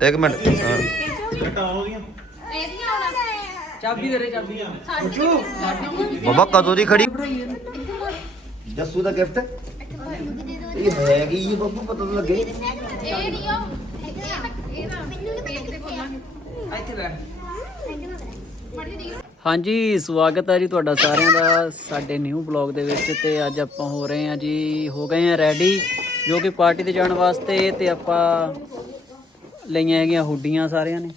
ਇੱਕ ਮਿੰਟ। ਹਾਂ। ਚਾਬੀ ਦੇ ਰੇ ਚਾਬੀ। ਬਾਬਾ ਕਦੋਂ ਦੀ ਖੜੀ? ਜੱਸੂ ਦਾ ਗਿਫਟ ਇਹ ਹੈ ਕੀ ਇਹ ਬਾਬੂ ਪਤਾ ਤਾਂ ਲੱਗੇ। ਇਹ ਨਹੀਂ ਉਹ ਹਾਂਜੀ ਸਵਾਗਤ ਹੈ ਜੀ ਤੁਹਾਡਾ ਸਾਰਿਆਂ ਦਾ ਸਾਡੇ ਨਿਊ ਬਲੌਗ ਦੇ ਵਿੱਚ ਤੇ ਅੱਜ ਆਪਾਂ ਹੋ ਰਹੇ ਹਾਂ ਜੀ ਹੋ ਗਏ ਹਾਂ ਰੈਡੀ ਜੋ ਕਿ ਪਾਰਟੀ ਤੇ ਜਾਣ ਵਾਸਤੇ ਤੇ ਆਪਾਂ ਲਈਆਂ ਹੈਗੀਆਂ ਹੁੱਡੀਆਂ ਸਾਰਿਆਂ ਨੇ।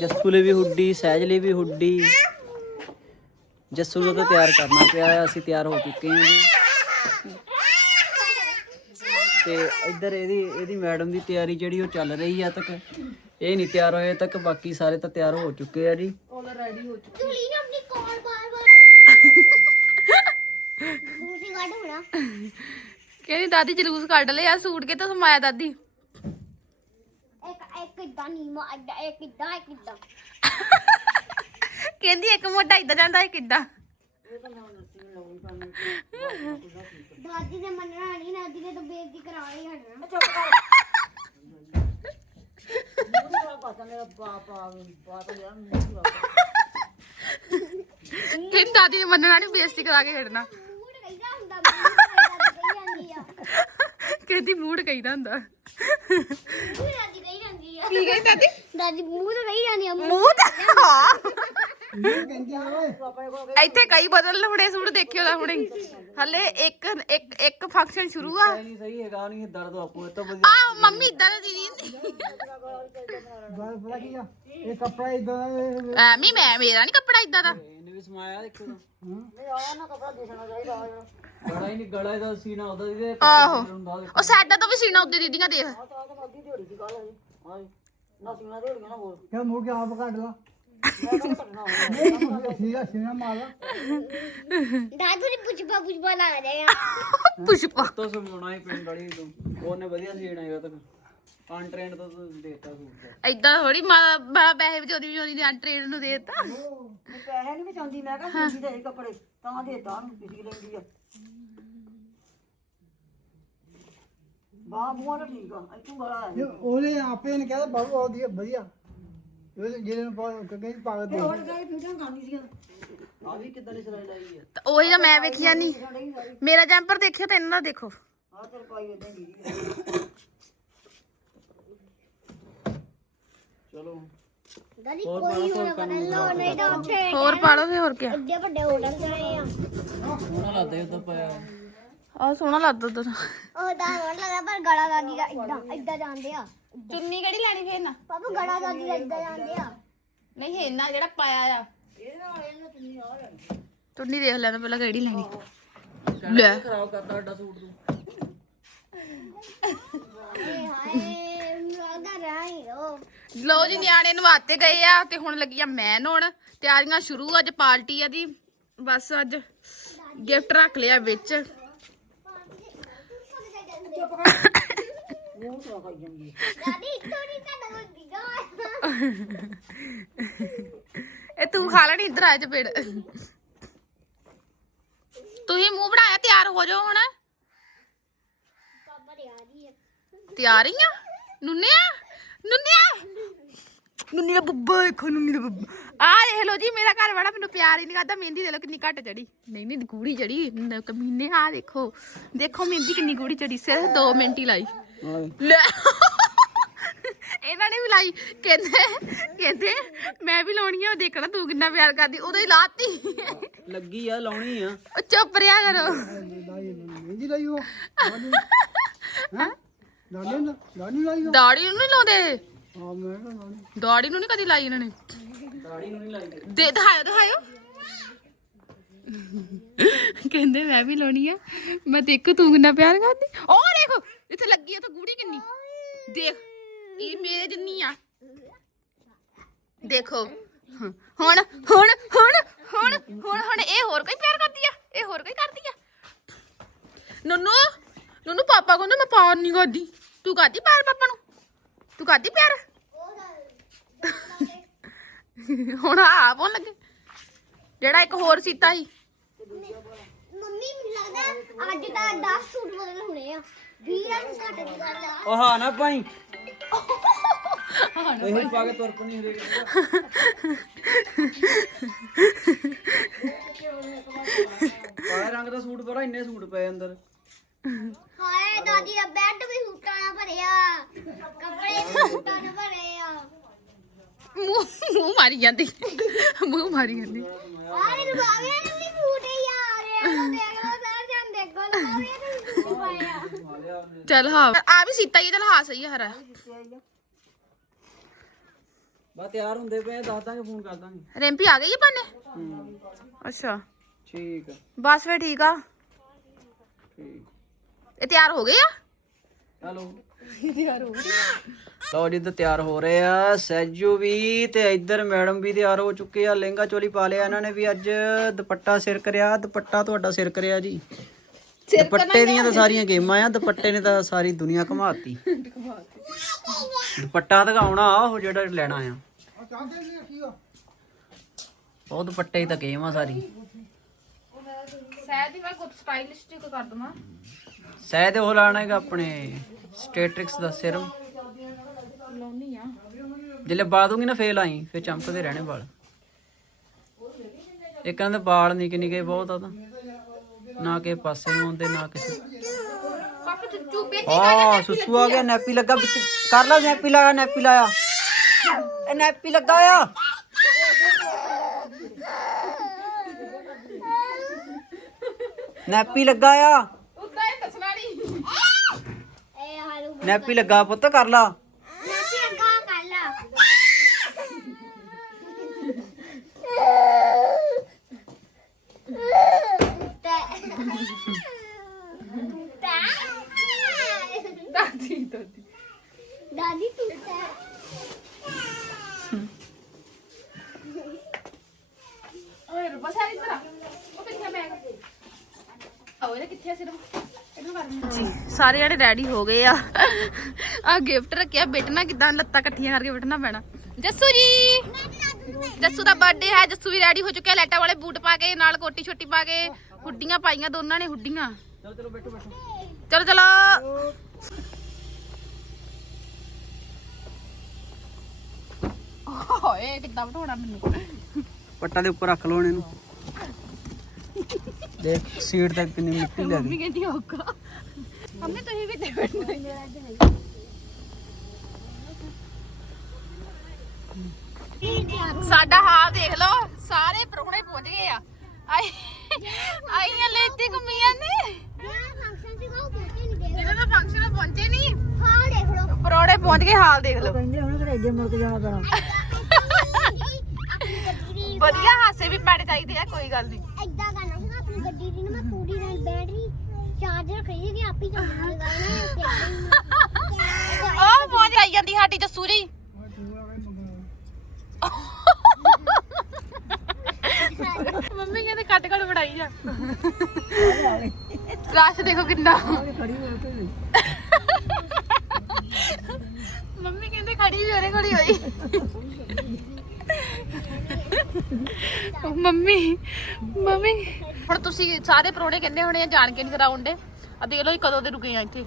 ਜੱਸੂ ਲਈ ਵੀ ਹੁੱਡੀ ਸਹਿਜ ਲਈ ਵੀ ਹੁੱਡੀ। ਜੱਸੂ ਨੂੰ ਤਾਂ ਤਿਆਰ ਕਰਨਾ ਪਿਆ ਅਸੀਂ ਤਿਆਰ ਹੋ ਚੁੱਕੇ ਹਾਂ ਜੀ। ਤੇ ਇੱਧਰ ਇਹਦੀ ਇਹਦੀ ਮੈਡਮ ਦੀ ਤਿਆਰੀ ਜਿਹੜੀ ਉਹ ਚੱਲ ਰਹੀ ਆ ਤੱਕ। ਇਹ ਨਹੀਂ ਤਿਆਰ ਹੋਏ ਤੱਕ ਬਾਕੀ ਸਾਰੇ ਤਾਂ ਤਿਆਰ ਹੋ ਚੁੱਕੇ ਆ ਜੀ। ਤੂੰ ਲੀ ਨਾ ਆਪਣੀ ਕਾਲ ਬਾਰ ਬਾਰ। ਦੂਸਰੀ ਕੱਢ ਹੋਣਾ। ਕਹਿੰਦੀ ਦਾਦੀ ਜਲੂਸ ਕੱਢ ਲਿਆ ਸੂਟ ਕੇ ਤਾਂ ਸਮਾਇਆ ਦਾਦੀ? ਇੱਕ ਇੱਕ ਇਦਾਂ ਨਹੀਂ ਮਾ ਇਦਾਂ ਇੱਕ ਇਦਾਂ ਇੱਕ ਇਦਾਂ ਕਹਿੰਦੀ ਇੱਕ ਮੋਢਾ ਇਦਾਂ ਜਾਂਦਾ ਹੈ ਕਿੱਦਾਂ? ਦਾਦੀ ਨੇ ਮੰਨਣਾ ਨਹੀਂ ਦਾਦੀ ਨੇ ਤਾਂ ਬੇਇੱਜ਼ਤੀ ਕਰਾ ਹੀ ਹਟਣਾ ਕਹਿੰਦੀ ਦਾਦੀ ਨੇ ਮੰਨਣਾ ਨਹੀਂ ਬੇਇੱਜ਼ਤੀ ਕਰਾ ਕੇ ਖੇਡਣਾ ਮੂਡ ਕਹੀਦਾ ਹੁੰਦਾ ਜਾਂਦੀ ਆ ਕਹਿੰਦੀ ਮੂਡ ਕਹੀਦਾ ਹੁੰਦਾ? ਮੂਡ ਦਾਦੀ? ਕਹੀ ਜਾਂਦੀ ਆ ਕੀ ਕਹਿੰਦੀ ਦਾਦੀ ਦਾਦੀ ਮੂਡ ਕਹੀ ਜਾਂਦੀ ਆ। ਮੂੰਹ ਤਾਂ ਇੱਥੇ ਕਈ ਬਦਲ ਹੁਣੇ ਸੂਟ ਦੇਖਿਓ ਦਾ ਹੁਣੇ। ਹਲੇ ਇੱਕ ਇੱਕ ਇੱਕ ਫੰਕਸ਼ਨ ਸ਼ੁਰੂ ਆ। ਨਹੀਂ ਸਹੀ ਹੈਗਾ ਨਹੀਂ ਦਰਦ ਆਪੋ ਤਾਂ ਆ ਮੰਮੀ ਇਦਾਂ ਦਾ ਦੀਦੀ। ਗੱਲ ਪਤਾ ਕੀ ਆ? ਇਹ ਕੱਪੜਾ ਇਦਾਂ ਐਵੇਂ ਮੈਂ ਮੇਰਾ ਨਹੀਂ ਕੱਪੜਾ ਇਦਾਂ ਦਾ। ਵੀ ਸਮਾਇਆ ਦੇਖੋ ਨਹੀਂ ਆ ਨਾ ਕਪੜਾ ਦਿਖਣਾ ਚਾਹੀਦਾ ਗਲਾ ਹੀ ਨਹੀਂ ਗਲਾ ਇਹਦਾ ਸੀਨਾ ਉਹਦਾ ਇਹਦੇ ਆਹੋ। ਹੁੰਦਾ ਉਹ ਸਾਡਾ ਤਾਂ ਵੀ ਸੀਨਾ ਉੱਤੇ ਦੀਦੀਆਂ ਦੇਖ। ਕਿਆ ਮੂੰਹ ਕੇ ਆਪ ਕੱਢ ਲਾ। ਨਹੀਂ ਸੀਰਾ ਸੀਨਾ ਮਾਰ ਲਾ। ਦਾਦੂ ਨੇ ਪੁੱਛਬਾ ਪੁੱਛਬਾ ਲਾ ਦੇਗਾ ਪੁਸ਼ਪਾ। ਤੋਂ ਸਮਾਉਣਾ ਹੀ ਪਿੰਡ ਵਾਲੀ ਤੋਂ ਉਹਨੇ ਵਧੀਆ ਸੀਣਾ ਹੈਗਾ ਤੋਂ ਦੇਤਾ ਸੂਟ ਇਦਾਂ ਥੋੜੀ ਮਾਂ ਬੜਾ ਪੈਸੇ ਵਿਚੋਦੀ ਵਿਚੋਦੀ ਦੇ ਟ੍ਰੇਨ ਨੂੰ ਦੇਤਾ। ਪੈਸੇ ਨਹੀਂ ਬਚਾਉਂਦੀ ਮੈਂ ਕਿਹਾ ਸਿੰਦੀ ਦੇ ਕੱਪੜੇ ਤਾਂ ਦੇਤਾ ਉਹਨੂੰ ਪਿਛਲੀ ਲੈਂਦੀ ਆ। ਬਾਹ ਬੂਆ ਤਾਂ ਠੀਕ ਆ ਇੱਥੋਂ ਗਲਾ ਹੈ। ਇਹ ਉਹਨੇ ਆਪੇ ਨੇ ਕਹਿੰਦਾ ਬਾਬੂ ਆਉਦੀ ਹੈ ਵਧੀਆ। ਉਹ ਜਿਹੜੇ ਨੂੰ ਪਾ ਕਹਿੰਦੀ ਪਾਗਲ ਦੇ ਹੋਰ ਗਾਈ ਫਿਊਜ਼ਨ ਖਾਂਦੀ ਸੀ ਆ ਵੀ ਕਿੱਦਾਂ ਦੀ ਸਿਲਾਈ ਲਾਈ ਹੈ ਤਾਂ ਉਹੀ ਤਾਂ ਮੈਂ ਵੇਖੀ ਜਾਨੀ ਮੇਰਾ ਜੰਪਰ ਦੇਖਿਓ ਤੇ ਇਹਨਾਂ ਦਾ ਦੇਖੋ। ਆ ਤੇਰੇ ਪਾਈ ਇਦਾਂ ਦੀ ਚਲੋ। ਦਾਦੀ ਕੋਈ ਹੁਣ ਕਰ ਲੋ ਨਹੀਂ ਤਾਂ ਉੱਥੇ ਹੋਰ ਪਾ ਲਓ ਫੇ ਹੋਰ ਕੀ ਅੱਡੇ ਵੱਡੇ ਹੋਟਲ ਗਏ ਆ। ਸੋਹਣਾ ਲੱਗਦਾ ਉਦੋਂ ਪਾਇਆ ਆ ਸੋਹਣਾ ਲੱਗਦਾ ਉਧਰ। ਉਹ ਤਾਂ ਹੁਣ ਲੱਗਾ ਪਰ ਗਲਾ ਦਾਦੀ ਦਾ ਇਦਾਂ ਇਦਾਂ ਜਾਂਦੇ ਆ। ਚੁੰਨੀ ਕਿਹੜੀ ਲੈਣੀ ਫੇਰ ਨਾ? ਪਾਪਾ ਗਲਾ ਦਾਦੀ ਦਾ ਇਦਾਂ ਜਾਂਦੇ ਆ। ਨਹੀਂ ਇਹਨਾਂ ਜਿਹੜਾ ਪਾਇਆ ਆ। ਚੁੰਨੀ ਦੇਖ ਲੈਣਾ ਪਹਿਲਾਂ ਕਿਹੜੀ ਲੈਣੀ। ਲੈ। ਖਰਾਬ ਕਰਤਾ ਸਾਡਾ ਸੂਟ ਤੂੰ। ਹਾਏ ਹਾਏ। ਲਓ ਜੀ ਨਿਆਣੇ ਨਵਾਤੇ ਗਏ ਆ ਤੇ ਹੁਣ ਲੱਗੀ ਆ ਮੈਂ ਨਹਾਉਣ। ਤਿਆਰੀਆਂ ਸ਼ੁਰੂ ਅੱਜ ਪਾਰਟੀ ਆ ਦੀ ਬਸ ਅੱਜ ਗਿਫਟ ਰੱਖ ਲਿਆ ਵਿੱਚ। ਦਾਦੀ ਇਹ ਤੂੰ ਖਾ ਲੈਣੀ ਇੱਧਰ ਆ ਚਪੇੜ ਤੁਸੀਂ ਮੂੰਹ ਬਣਾਇਆ ਤਿਆਰ ਹੋ ਜਾਓ ਹੁਣ। ਪਾਪਾ ਆ ਤਿਆਰ ਹੀ ਆ? ਨੁੰਨਿਆ? ਨੁੰਨਿਆ? ਨੁੰਨੀ ਦਾ ਬੱਬਾ ਦੇਖੋ ਨੁੰਨੀ ਦਾ ਬੱਬਾ। ਆ ਦੇਖ ਲਓ ਜੀ ਮੇਰਾ ਘਰ ਵਾਲਾ ਮੈਨੂੰ ਪਿਆਰ ਹੀ ਨਹੀਂ ਕਰਦਾ ਮਹਿੰਦੀ ਦੇ ਲੋ ਕਿੰਨੀ ਘੱਟ ਚੜੀ। ਨਹੀਂ ਨਹੀਂ ਗੂੜੀ ਚੜੀ। ਕਮੀਨੇ ਆ ਦੇਖੋ। ਦੇਖੋ ਮਹਿੰਦੀ ਕਿੰਨੀ ਗੂੜੀ ਚੜੀ ਸਿਰਫ 2 ਮਿੰਟ ਹੀ ਲਾਈ। ਲੈ। ਇਹਨਾਂ ਨੇ ਵੀ ਲਾਈ। ਕਹਿੰਦੇ ਕਹਿੰਦੇ ਮੈਂ ਵੀ ਲਾਉਣੀ ਆ ਉਹ ਦੇਖਣਾ ਤੂੰ ਕਿੰਨਾ ਪਿਆਰ ਕਰਦੀ ਉਦੋਂ ਹੀ ਲਾਤੀ। ਲੱਗੀ ਆ ਲਾਉਣੀ ਆ। ਚੁੱਪ ਰਿਆ ਕਰੋ। ਮਹਿੰਦੀ ਲਈ ਉਹ ਹਾਂ। ਨਾ ਲਾਈ ਦਾੜੀ ਨੂੰ ਨਹੀਂ ਲਾਉਂਦੇ? ਹਾਂ ਮੈਂ ਕਿਹਾ ਦਾੜੀ ਨੂੰ ਨਹੀਂ ਕਦੀ ਲਾਈ ਇਹਨਾਂ ਨੇ? ਦਾੜੀ ਨੂੰ ਨਹੀਂ ਲਾਈ ਦੇ ਦਿਖਾਇਓ ਦਿਖਾਇਓ। ਕਹਿੰਦੇ ਮੈਂ ਵੀ ਲਾਉਣੀ ਆ। ਮੈਂ ਦੇਖੋ ਤੂੰ ਕਿੰਨਾ ਪਿਆਰ ਕਰਦੀ। ਉਹ ਦੇਖੋ ਇੱਥੇ ਲੱਗੀ ਆ ਤਾਂ ਗੂੜੀ ਕਿੰਨੀ। ਦੇਖ ਇਹ ਮੇਰੇ ਜਿੰਨੀ ਆ। ਦੇਖੋ। ਹੁਣ ਹੁਣ ਹੁਣ ਹੁਣ ਹੁਣ ਹੁਣ ਇਹ ਹੋਰ ਕੋਈ ਪਿਆਰ ਕਰਦੀ ਆ? ਇਹ ਹੋਰ ਕੋਈ ਕਰਦੀ ਆ? ਨੁੰਨੂ ਨੁੰਨੂ ਪਾਪਾ ਕਹਿੰਦਾ ਮੈਂ ਪਿਆਰ ਨਹੀਂ ਕਰਦੀ। ਤੂੰ ਕਰਦੀ ਪਿਆਰ ਪਾਪਾ ਨੂੰ? ਤੂੰ ਕਰਦੀ ਪਿਆਰ? ਹੁਣ ਆਪ ਹੋਣ ਲੱਗੇ। ਜਿਹੜਾ ਇੱਕ ਹੋਰ ਸੀਤਾ ਸੀ। ਮੰਮੀ ਮੈਨੂੰ ਲੱਗਦਾ ਅੱਜ ਤਾਂ 10 ਸੂਟ ਬਦਲ ਹੋਣੇ ਆ। 20 ਰੰਗ ਘੱਟ ਦੀ ਗੱਲ ਆ ਉਹ ਹਾਂ ਨਾ ਭਾਈ। ਇਹ ਪਾ ਕੇ ਤੁਰ ਪਣੀ ਹਰੇਕ ਕਾਲੇ ਰੰਗ ਦਾ ਸੂਟ ਪਰਾ ਇੰਨੇ ਸੂਟ ਪਏ ਅੰਦਰ। ਹਾਏ ਦਾਦੀ ਦਾ ਬੈੱਡ ਵੀ ਸੂਟਾਂ ਨਾਲ ਭਰਿਆ। ਕੱਪੜੇ ਵੀ ਸੂਟਾਂ ਨਾਲ ਭਰੇ ਆ। ਮੂੰਹ ਮੂੰਹ ਮਾਰੀ ਜਾਂਦੀ। ਮੂੰਹ ਮਾਰੀ ਜਾਂਦੀ। ਆਰੇ ਰੁਬਾਵੇ ਨੇ ਵੀ ਸੂਟ ਹੀ ਆ ਰਿਹਾ ਦੇਖ ਲਓ ਸਰ ਜਾਨ ਦੇਖੋ ਰੁਬਾਵੇ ਨੇ ਵੀ ਸੂਟ ਪਾਇਆ ਚੱਲ ਹਾਂ ਆ ਵੀ ਸੀਤਾ ਹੀ ਆ, ਚੱਲ ਹਾਂ ਸਹੀ ਆ ਹਰਾ। ਬਾ ਤਿਆਰ ਹੁੰਦੇ ਪਏ ਦੱਸ ਦਾਂਗੇ ਫੋਨ ਕਰ ਦਾਂਗੇ। ਰਿੰਪੀ ਆ ਗਈ ਆ ਪਾਨੇ ਅੱਛਾ। ਠੀਕ ਆ। ਬਸ ਫੇਰ ਠੀਕ ਆ। ਠੀਕ। ਇਹ ਤਿਆਰ ਹੋ ਗਏ ਆ? ਚਲੋ। ਲਓ ਜੀ ਤਾਂ ਤਿਆਰ ਹੋ ਰਹੇ ਆ। ਸੈਜੂ ਵੀ ਤੇ ਇੱਧਰ ਮੈਡਮ ਵੀ ਤਿਆਰ ਹੋ ਚੁੱਕੇ ਆ। ਲਹਿੰਗਾ ਚੋਲੀ ਪਾ ਲਿਆ ਇਹਨਾਂ ਨੇ ਵੀ ਅੱਜ। ਦੁਪੱਟਾ ਸਿਰ ਕਰਿਆ ਦੁਪੱਟਾ ਤੁਹਾਡਾ ਸਿਰ ਕਰਿਆ ਜੀ। ਦੁਪੱਟੇ ਦੀਆਂ ਤਾਂ ਸਾਰੀਆਂ ਗੇਮਾਂ ਆ। ਦੁਪੱਟੇ ਨੇ ਤਾਂ ਸਾਰੀ ਦੁਨੀਆ ਘਮਾਤੀ। ਦੁਪੱਟਾ ਦਿਖਾਉਣਾ ਆ ਉਹ ਜਿਹੜਾ ਲੈਣਾ ਆ। ਉਹ ਦੁਪੱਟੇ ਦੀ ਤਾਂ ਗੇਮ ਆ ਸਾਰੀ। ਸ਼ਾਇਦ ਹੀ ਮੈਂ ਕੁਝ ਸਟਾਈਲਿਸਟਿਕ ਕਰ ਦਵਾਂ। ਸ਼ਾਇਦ ਉਹ ਲਾਣਾ ਹੈਗਾ ਆਪਣੇ ਸਟੇਟ੍ਰਿਕਸ ਦਾ ਸਿਰਮ। ਲਾਉਣੀ ਆ। ਜਿੱਲੇ ਪਾ ਦੂੰਗੀ ਨਾ ਫੇਲ ਆਈ ਫੇਰ ਚਮਕਦੇ ਰਹਿਣੇ ਵਾਲ। ਇੱਕ ਕਹਿੰਦੇ ਵਾਲ ਨਿੱਕੇ ਨਿੱਕੇ ਬਹੁਤ ਆ ਤਾਂ। ਨਾ ਕਿ ਪਾਸੇ ਨੂੰ ਆਉਂਦੇ ਨਾ ਕਿਸੇ ਪਾਪਾ ਚੁੱਚੂ ਬੇ ਆ ਸੁਸੂ ਆ। ਗਿਆ ਨੈਪੀ ਲੱਗਾ ਵਿੱਚ। ਕਰ ਲਾ ਨੈਪੀ ਲਾਇਆ ਨੈਪੀ ਲਾਇਆ। ਇਹ ਨੈਪੀ ਲੱਗਾ ਆ। ਨੈਪੀ ਲੱਗਾ ਆ ਉੱਦਾਂ ਹੀ ਦੱਸਣਾ ਨਹੀਂ ਇਹ ਹਾਲੂ ਨੈਪੀ ਲੱਗਾ ਪੁੱਤ ਕਰ ਲਾ। ਨਾਤੀ ਅੱਗਾ ਕਰ ਲਾ। ਦਾਦੀ ਦਾਦੀ। ਦਾਦੀ ਤੂੰ ਤਾਂ। ਓਏ ਰੁਪਾ ਸਾਰੀ ਤਰ੍ਹਾਂ। ਉਹ ਕਿੱਥੇ ਬੈਗ? ਆਓ ਇਹ ਕਿੱਥੇ ਸਿਰਫ? ਜੀ, ਸਾਰੇ ਜਿਹੜੇ ਰੈਡੀ ਹੋ ਗਏ ਆ। ਆ ਗਿਫਟ ਰੱਖਿਆ, ਬੇਟਣਾ ਕਿਦਾਂ? ਲੱਤਾਂ ਇਕੱਠੀਆਂ ਕਰਕੇ ਬੈਠਣਾ ਪੈਣਾ। ਜੱਸੂ ਜੀ! ਜੱਸੂ ਦਾ ਬਰਥਡੇ ਹੈ, ਜੱਸੂ ਵੀ ਰੈਡੀ ਹੋ ਚੁੱਕਿਆ ਲੈਟਾ ਵਾਲੇ ਬੂਟ ਪਾ ਕੇ, ਨਾਲ ਕੋਟੀ ਛੋਟੀ ਪਾ ਕੇ, ਹੁੱਡੀਆਂ ਪਾਈਆਂ, ਦੋਨਾਂ ਨੇ ਹੁੱਡੀਆਂ। ਚਲੋ ਚਲੋ, ਬੈਠੋ ਬੈਠੋ। ਚਲੋ ਚਲੋ ਓਏ, ਕਿੱਦਾਂ ਬਿਠਾਉਣਾ ਮੈਨੂੰ? ਪੱਟਾ ਦੇ ਉੱਪਰ ਰੱਖ ਲਓ ਇਹਨੂੰ ਦੇਖ ਸੀਟ ਤੱਕ ਕਿੰਨੀ ਮਿੱਟੀ ਲੱਗ ਮੰਮੀ ਕਹਿੰਦੀ ਹੋਗਾ ਮੰਮੀ ਤੁਸੀਂ ਵੀ ਤੇ ਬੈਠਣਾ ਸਾਡਾ ਹਾਲ ਦੇਖ ਲਓ ਸਾਰੇ ਪਰੋਣੇ ਪਹੁੰਚ ਗਏ ਆ। ਆਈ ਆਈਆਂ ਲੈ ਇੱਥੇ ਘੁੰਮੀਆਂ ਨੇ। ਉਹ ਪਹੁੰਚੇ ਗਏ ਜਿਹਨਾਂ ਦਾ ਫੰਕਸ਼ਨ ਪਹੁੰਚੇ ਨਹੀਂ ਹਾਂ ਦੇਖ ਲਓ ਪਰੋੜੇ ਪਹੁੰਚ ਗਏ ਹਾਲ ਦੇਖ ਲਓ। ਕਹਿੰਦੇ ਹੁਣ ਘਰੇ ਅੱਗੇ ਮੁੜ ਕੇ ਜਾਣਾ ਪੈਣਾ। ਆਪਣੀ ਗੱਡੀ ਦੀ ਵਧੀਆ ਹਾਸੇ ਵੀ ਪੈਣੇ ਚਾਹੀਦੇ ਆ ਕੋਈ ਗੱਲ ਨਹੀਂ ਏਦਾਂ ਕਰਨਾ ਸੀਗਾ ਆਪਣੀ ਗੱਡੀ ਦੀ ਨਾ ਮੈਂ ਪੂਰੀ ਨਾਲ ਬੈਟਰੀ ਚਾਰਜ ਰੱਖੀ ਸੀ ਆਪੀ ਚੱਲਣ ਲਗਾਉਣਾ ਉਹ ਪਹੁੰਚ ਆਈ ਜਾਂਦੀ ਸਾਡੀ ਜਸੂਰੀ ਮੰਮੀ ਕਹਿੰਦੇ ਕੱਟ ਕੱਟ ਬੜਾਈ ਜਾ। ਰਸ਼ ਦੇਖੋ ਕਿੰਨਾ। ਮੰਮੀ ਕਹਿੰਦੇ ਖੜੀ ਵੀ ਉਹਦੇ ਕੋਲ ਹੀ ਹੋਈ। Mummy mummy. ਹੁਣ ਤੁਸੀਂ ਸਾਰੇ ਪਰੋੜੇ ਕਹਿੰਦੇ ਹੋਣੇ ਆ ਜਾਣ ਕੇ ਨਹੀਂ ਕਰਾਉਂਦੇ। ਆ ਦੇਖ ਲਓ ਜੀ ਕਦੋਂ ਦੇ ਰੁਕੇ ਆ ਇੱਥੇ।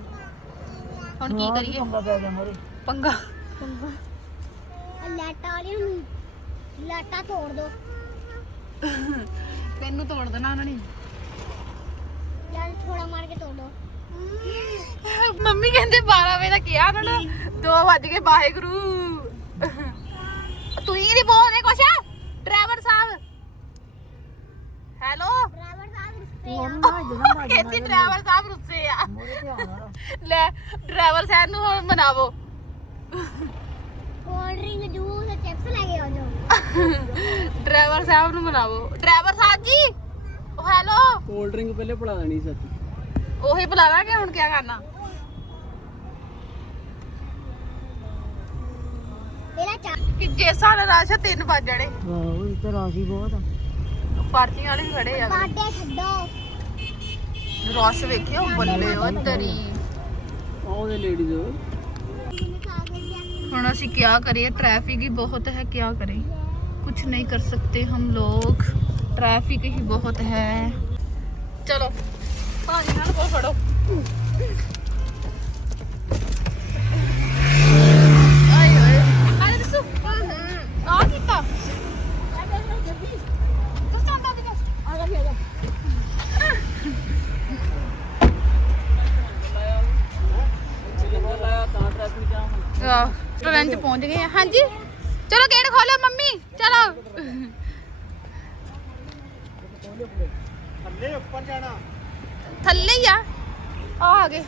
ਹੁਣ ਕੀ ਕਰੀਏ? ਪੰਗਾ ਪੈ ਗਿਆ ਮੋਰੇ। ਪੰਗਾ। ਲਾਟਾ ਵਾਲਿਆਂ ਨੂੰ ਲਾਟਾ ਤੋੜ ਦੋ। ਤੈਨੂੰ ਤੋੜ ਦੇਣਾ ਉਹਨਾਂ ਨੇ। ਯਾਰ ਥੋੜਾ ਮਾਰ ਕੇ ਤੋੜ ਦੋ। ਮੰਮੀ ਕਹਿੰਦੇ 12 ਵਜੇ ਦਾ ਕਿਹਾ ਉਹਨਾਂ ਨੂੰ। 2 ਵੱਜ ਗਏ ਵਾਹਿਗੁਰੂ। ਤੂੰ ਹੀ ਨਹੀਂ ਬੋਲਦੇ ਕੁਛ ਡਰਾਈਵਰ ਸਾਹਿਬ ਹੈਲੋ ਡਰਾਈਵਰ ਕਹਿੰਦੀ ਡਰਾਈਵਰ ਸਾਹਿਬ ਰੁੱਸੇ ਆ। ਮੋਰੇ ਤੇ ਆਉਣਾ ਲੈ ਡਰਾਈਵਰ ਸਾਹਿਬ ਨੂੰ ਹੁਣ ਮਨਾਵੋ। ਕੋਲਡ ਡਰਿੰਕ ਜੂਸ ਚਿਪਸ ਲੈ ਕੇ ਆ ਜਾਓ ਡਰਾਈਵਰ ਸਾਹਿਬ ਨੂੰ ਮਨਾਵੋ। ਡਰਾਈਵਰ ਸਾਹਿਬ ਜੀ ਉਹ ਹੈਲੋ ਕੋਲਡ ਡਰਿੰਕ ਪਹਿਲੇ ਪੜਾ ਦੇਣੀ ਸੱਚ ਉਹੀ ਬੁਲਾਵਾਂਗੇ ਹੁਣ ਕੀ ਕਰਨਾ? ਪਹਿਲਾਂ ਚਾਹ ਕਿ ਜੇ ਸਾਡਾ ਰਾਸ਼ 3 ਵਜ ਜਾਣੇ। ਆਹੋ ਇਹ ਤਾਂ ਰਾਸ਼ੀ ਬਹੁਤ ਆ। ਪਾਰਕਿੰਗ ਵਾਲੇ ਵੀ ਖੜੇ ਆ। ਬਾਡੇ ਛੱਡੋ। ਰੌਸ਼ ਵੇਖਿਓ ਬੱਲੇ ਉਹ ਤਰੀ। ਉਹਦੇ ਲੇਡੀਜ਼ ਹੁਣ ਅਸੀਂ ਕੀ ਕਰੀਏ ਟ੍ਰੈਫਿਕ ਹੀ ਬਹੁਤ ਹੈ ਕੀ ਕਰੇ ਕੁਝ ਨਹੀਂ ਕਰ ਸਕਤੇ ਹਮ ਲੋਗ ਟ੍ਰੈਫਿਕ ਹੀ ਬਹੁਤ ਹੈ। ਚਲੋ ਪਾਣੀ ਨਾਲ ਕੋ ਫੜੋ। ਪਹੁੰਚ ਗਏ ਆ ਹਾਂਜੀ। ਚਲੋ ਗੇਟ ਖੋਲੋ ਮੰਮੀ। ਚਲੋ। ਥੱਲੇ ਉੱਪਰ ਜਾਣਾ। ਥੱਲੇ ਹੀ ਆ। ਆ ਆ ਗਏ।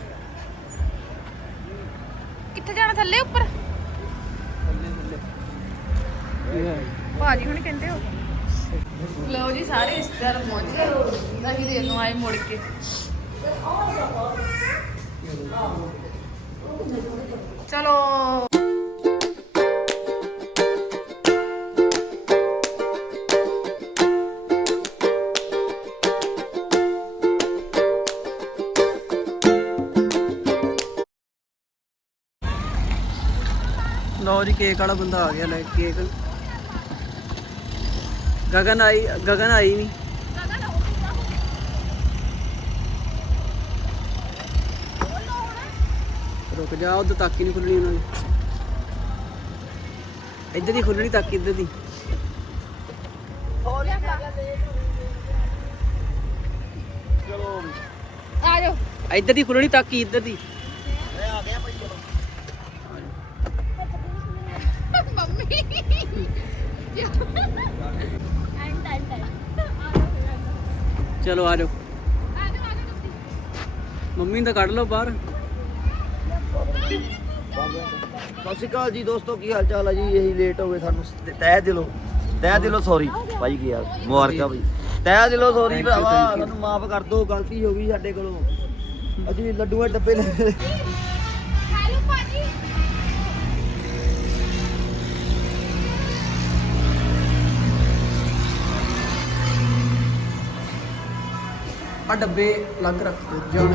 ਕਿੱਥੇ ਜਾਣਾ ਥੱਲੇ ਉੱਪਰ? ਭਾਜੀ ਹੁਣ ਕਹਿੰਦੇ ਹੋ ਲਓ ਜੀ ਸਾਰੇ ਰਿਸ਼ਤੇਦਾਰ ਪਹੁੰਚ ਗਏ। ਅਸੀਂ ਦੇ ਨੂੰ ਆਏ ਮੁੜ ਕੇ। ਚਲੋ। ਲਓ ਜੀ ਕੇਕ ਵਾਲਾ ਬੰਦਾ ਆ ਗਿਆ ਲੈ ਕੇਕ ਗਗਨ ਆਈ ਗਗਨ ਆਈ ਨਹੀਂ। ਰੁਕ ਜਾ ਉਧਰ ਤੱਕ ਹੀ ਨਹੀਂ ਖੁੱਲਣੀ ਉਹਨਾਂ ਦੀ। ਇੱਧਰ ਦੀ ਖੁੱਲਣੀ ਤੱਕ ਇੱਧਰ ਦੀ। ਆ ਜਾਓ। ਇੱਧਰ ਦੀ ਖੁੱਲਣੀ ਤੱਕ ਇੱਧਰ ਦੀ। ਚਲੋ ਆ ਜਾਓ। ਆ ਆ ਮੰਮੀ ਤਾਂ ਕੱਢ ਲਓ ਬਾਹਰ। ਸਤਿ ਸ਼੍ਰੀ ਅਕਾਲ ਜੀ ਦੋਸਤੋ ਕੀ ਹਾਲ ਚਾਲ ਹੈ ਜੀ? ਇਹੀ ਲੇਟ ਹੋ ਗਏ ਸਾਨੂੰ। ਸ- ਤਹਿ ਦਿਲੋਂ ਤਹਿ ਦਿਲੋਂ ਸੌਰੀ ਭਾਈ ਕੀ ਹਾਲ? ਮੁਬਾਰਕਾਂ ਭਾਈ। ਤਹਿ ਦਿਲੋਂ ਸੌਰੀ ਭਰਾਵਾ. ਸਾਨੂੰ ਮਾਫ ਕਰ ਦਿਓ ਗਲਤੀ ਹੋ ਗਈ ਸਾਡੇ ਕੋਲੋਂ। ਅਸੀਂ ਲੱਡੂਆਂ ਦੇ ਡੱਬੇ ਲੈ ਆ ਡੱਬੇ ਅਲੱਗ ਰੱਖ ਦਿਓ ਜਾਣ।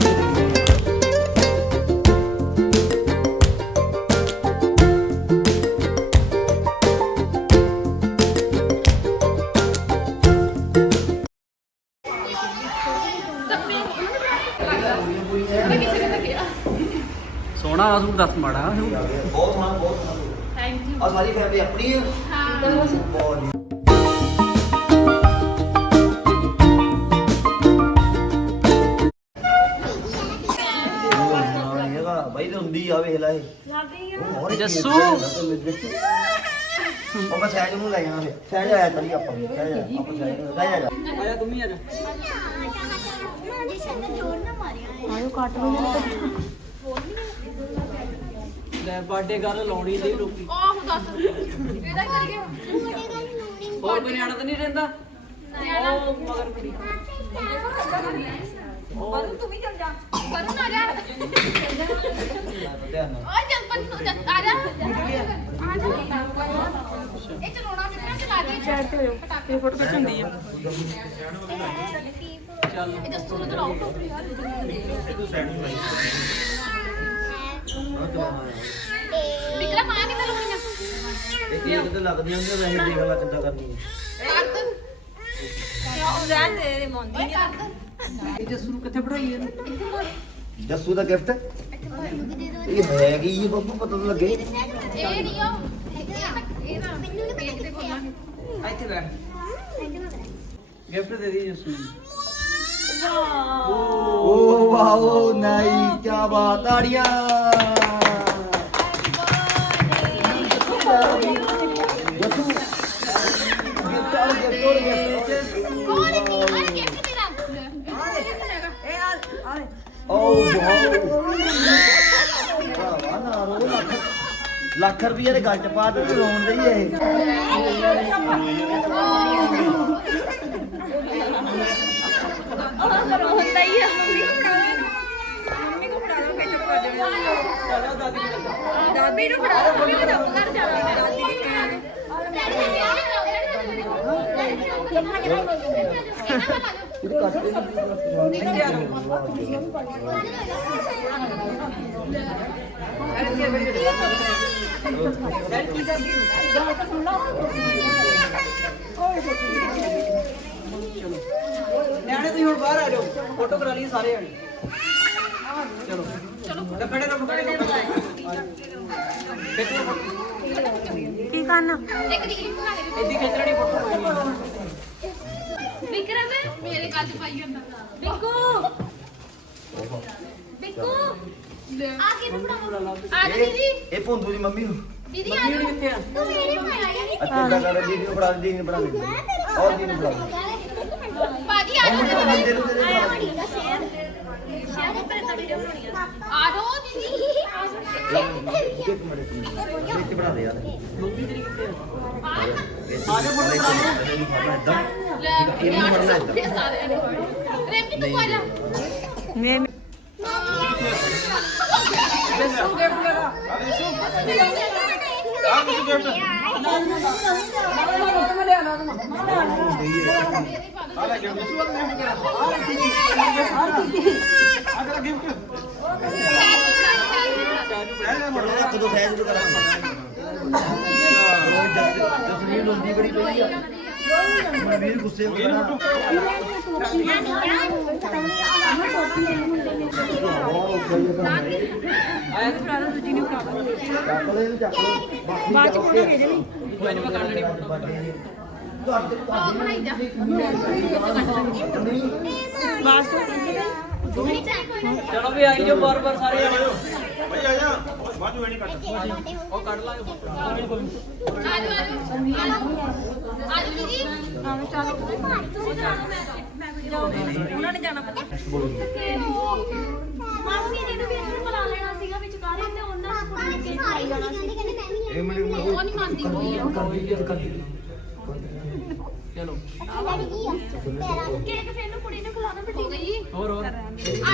ਸੋਹਣਾ ਆ ਸੂਟ ਦੱਸ ਮਾੜਾ ਆ ਸੂਟ। ਬਹੁਤ ਸੋਹਣਾ ਬਹੁਤ ਸੋਹਣਾ ਥੈਂਕ ਯੂ ਆ ਸਾਰੀ ਫੈਮਿਲੀ ਆਪਣੀ ਹੈ ਹਾਂ ਬਹੁਤ। ਜੱਸੂ। ਉਹ ਮੈਂ ਸਹਿਜ ਨੂੰ ਲੈ ਜਾਣਾ ਫਿਰ। ਸਹਿਜ ਆਇਆ ਚਲੀ ਆਪਾਂ। ਸਹਿਜ ਆਇਆ ਆਪਾਂ ਸਹਿਜ ਨੂੰ ਲੈ ਜਾ ਆਇਆ ਤੂੰ ਵੀ ਆ ਜਾ। ਜੀ। ਸਾਨੂੰ ਜੋੜ ਨਾ ਮਾਰਿਆ ਆਇਓ ਲੈ ਬਰਥਡੇ ਗੱਲ ਲਾਉਣੀ ਦੀ ਲੋਕੀ। ਆਹ ਦੱਸ। ਕਿਹਦਾ ਕਰੀਏ? ਹੋਰ ਕੋਈ ਨਿਆਣਾ ਤਾਂ ਨਹੀਂ ਰਹਿੰਦਾ? ਉਹ ਮਗਰ ਕੁੜੀ ਕਰਨ ਆ ਜਾ ਓਏ ਜਲ ਪੰਨ ਨੂੰ ਜਲ ਆ ਜਾ। ਆ ਜਾ। ਇਹ ਚਲਾਉਣਾ ਕਿੰਨਾ ਚਲਾ ਦੇ। ਚੈਟ ਤੇ ਇਹ ਫੋਟੋ ਕਿੱਥੇ ਹੁੰਦੀ ਆ। ਚੱਲ ਇਹ ਜਸੂ ਨੂੰ ਚਲਾਓ। ਵਿਕਰਾ ਮਾਂ ਕਿੱਥੇ ਲੁਕੀਆਂ ਇਹ ਕੇਕ ਤੇ ਲੱਗਦੀਆਂ ਹੁੰਦੀਆਂ ਵੈਸੇ ਦੇਖ ਲੈ ਕਿੱਦਾਂ ਕਰਨੀ ਹੈ ਕਰ ਦੇ ਓਏ ਕਰ ਦੇ ਜੱਸੂ ਨੂੰ ਕਿੱਥੇ ਪੜਾਈ ਇਹਨੂੰ ਜੱਸੂ ਦਾ ਗਿਫਟ ਇਹ ਹੈ ਕੀ ਇਹ ਬੱਬੂ ਪਤਾ ਤਾਂ ਲੱਗੇ ਇਹ ਨਹੀਂ ਉਹ ਇਹ ਨਾ ਮੈਨੂੰ ਨਹੀਂ ਪਤਾ ਕਿੱਥੇ ਆ ਇੱਥੇ ਬੈਠ ਗਿਫਟ ਦੇ ਦੀ ਜੱਸੂ ਨੂੰ ਓ ਵਾਓ ਨਾਈ ਕੀ ਬਾਤ ਤਾੜੀਆਂ ਗਿਫਟ ਆ ਗਿਫਟ ਹੋ ਗਿਆ ਕੌਣ ਹੈ ਕੀ ਗਿਫਟ ਤੇਰਾ ਓ ਵਾਓ ਭਰਾਵਾ ਨਾ ਰੋ ਲੱਖ ਲੱਖ ਰੁਪਏ ਦੇ ਗੱਲ ਚ ਪਾ ਦੇ ਤੇ ਰੋਣ ਦੇ ਹੀ ਇਹ ਦਾਦੀ ਨੂੰ ਫੜਾ ਦੋ ਮੰਮੀ ਨੂੰ ਦੋ ਘਰ ਜਾਣਾ ਦਾਦੀ ਇਹ ਕੱਟ ਦੇ ਨਿਆਣੇ ਤੁਸੀਂ ਹੁਣ ਬਾਹਰ ਆ ਜਾਓ। ਫੋਟੋ ਕਰਾ ਲਈ ਸਾਰੇ ਜਾਣੇ। ਚਲੋ। ਚਲੋ ਖੜੇ ਰਹੋ ਇੱਕ ਦੀ ਬਣਾ ਦੇ ਇੱਦੀ ਖਿੱਚਣੀ ਚ ਪਾਈ ਜਾਂਦਾ ਬਿੱਕੂ। ਬਿੱਕੂ। ਆ ਕਿਹਨੂੰ ਬਣਾਵਾਂ ਆ ਜਾ ਦੀਦੀ। ਇਹ ਭੁੰਦੂ ਦੀ ਮੰਮੀ ਨੂੰ। ਦੀਦੀ ਆ ਜਾ। ਤੂੰ ਮੇਰੇ ਪਾਇਆ ਅੱਛਾ ਕਰ ਦੀਦੀ ਨੂੰ ਫੜਾ ਦੀਦੀ ਨੂੰ ਫੜਾ ਦੇ। ਔਰ ਦੀਦੀ ਨੂੰ ਫੜਾ ਦੇ। ਭਾਜੀ ਆ ਮੁੰਡੇ ਮੁੰਡੇ ਨੂੰ ਦੇ ਦੇ। ਦੇ। ਇੱਕ ਬਣਾ ਦੇ ਯਾਰ ਮੰਮੀ ਤੇਰੀ ਕਿੱਥੇ ਆ ਜਾ ਫੋਟੋ ਬਣਾ ਲੈ ਲੈ ਫੜਨਾ ਏਦਾਂ। ਇਹ ਨੇ ਰੇਮ ਤੂੰ ਆ ਜਾ ਰੱਖ ਦੋ ਸਹਿਜ ਨੂੰ ਕਰਾਂਗੇ ਜਸਮੀਨ ਹੁੰਦੀ ਬੜੀ ਪਈ ਆ ਮਨਵੀਰ ਗੁੱਸੇ ਹੋ ਗਿਆ ਆਇਆ ਤੇ ਭਰਾ ਦੂਜੀ ਨੂੰ ਭਰਾ ਚੱਕ ਲੈ ਇਹਨੂੰ ਚੱਕ ਲੈ ਬਾਅਦ ਚ ਫੋਟੋ ਭੇਜ ਲਈ ਕੋਈ ਨਹੀਂ ਕਰ ਲੈਣੀ ਫੋਟੋ ਵਲੌਗ ਚਲੋ ਵੀ ਆਈ ਜੋ ਬਾਰ ਬਾਰ ਸਾਰੇ ਜਾਣੇ ਭਾਈ ਆ ਜਾ। ਬਾਜੂ ਐਣੀ ਕੱਟ ਉਹ ਕੱਢ। ਲਾਂਗੇ ਫੋਟੋ ਆ ਜਾ ਆ ਜਾ ਆ ਜਾ ਦੀਦੀ ਮਾਸੀ ਨੇ ਤਾਂ ਵੀ ਅੰਦਰ ਬੁਲਾ ਲੈਣਾ ਸੀਗਾ ਵਿੱਚ ਕਾਰੇ ਤੇ ਉਹਨਾਂ ਨੂੰ ਫੋਨ ਕੇ ਜਾਣਾ ਸੀ। ਮੈਂ ਇਹ ਮਿੰਟ ਉਹ ਨਹੀਂ ਮੰਨਦੀ ਹੋਈ ਚਲੋ। ਕੇਕ ਫੇਰ ਨੂੰ ਕੁੜੀ ਨੂੰ ਖਿਲਾਉਣਾ ਹੋ ਗਈ ਹੋਰ ਹੋਰ। ਆ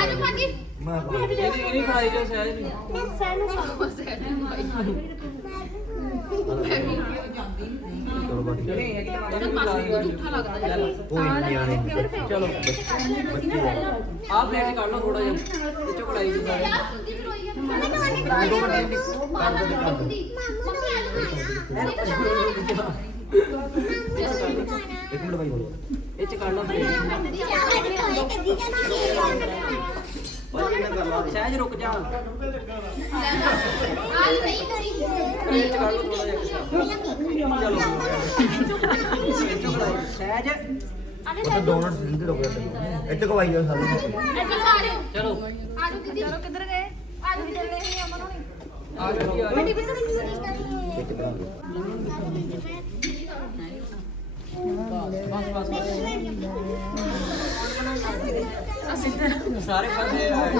ਜਾ ਭਾਜੀ ਮੈਂ ਇਹਦੀ ਇਹਦੀ ਖੜਾਈ ਜੋ ਸਹਿਜ ਨਹੀਂ। ਮੈਂ ਸਾਨੂੰ ਬਸ ਐ ਚਲੋ ਬਾਕੀ। ਮਾਸੀ ਨੂੰ ਝੂਠਾ ਲੱਗਦਾ ਯਾਰ ਕੋਈ ਨਿਆਣੇ ਚਲੋ। ਆਹ ਪਲੇਟ ਕੱਢ ਲਓ ਥੋੜਾ ਜਿਹਾ। ਇਹ ਚੋਂ ਕੜਾਈ ਜੋ ਸਾਰੇ। ਯਾਰ ਹੁੰਦੀ ਫਿਰ ਹੋਈ ਆ ਦੋ ਮਿੰਟ ਕਰ ਦੇ ਕਰ ਦੇ ਇੱਕ ਮਿੰਟ ਬਾਈ ਬੋਲੋ ਇਹ ਚ ਕੱਢ ਲਓ ਬਾਈ ਇਹਨਾਂ ਕਰ ਲਾ ਸਹਿਜ ਰੁਕ ਜਾ ਆ ਨਹੀਂ ਕਰੀ ਇਹ ਚ ਕੱਢ ਲਓ ਥੋੜਾ ਜਿਹਾ ਚਲੋ। ਇਹ ਚੋਂ ਕੜਾਈ ਸਹਿਜ ਉੱਥੇ ਦੋ ਮਿੰਟ ਸਿੰਧੇ ਰੁਕ ਜਾਂਦੇ ਇੱਥੇ ਕੋ ਆਈ ਜਾ ਸਾਰੇ ਚਲੋ ਆ ਜਾ ਦੀਦੀ ਚਲੋ ਕਿੱਧਰ ਗਏ ਜਾ ਦੀਦੀ ਆ ਜਾਓ ਜੀ, ਆ ਜਾਓ। ਇੱਕ ਤਰ੍ਹਾਂ ਦੇ ਸਾਰੇ ਪਾਸੇ ਆਏ।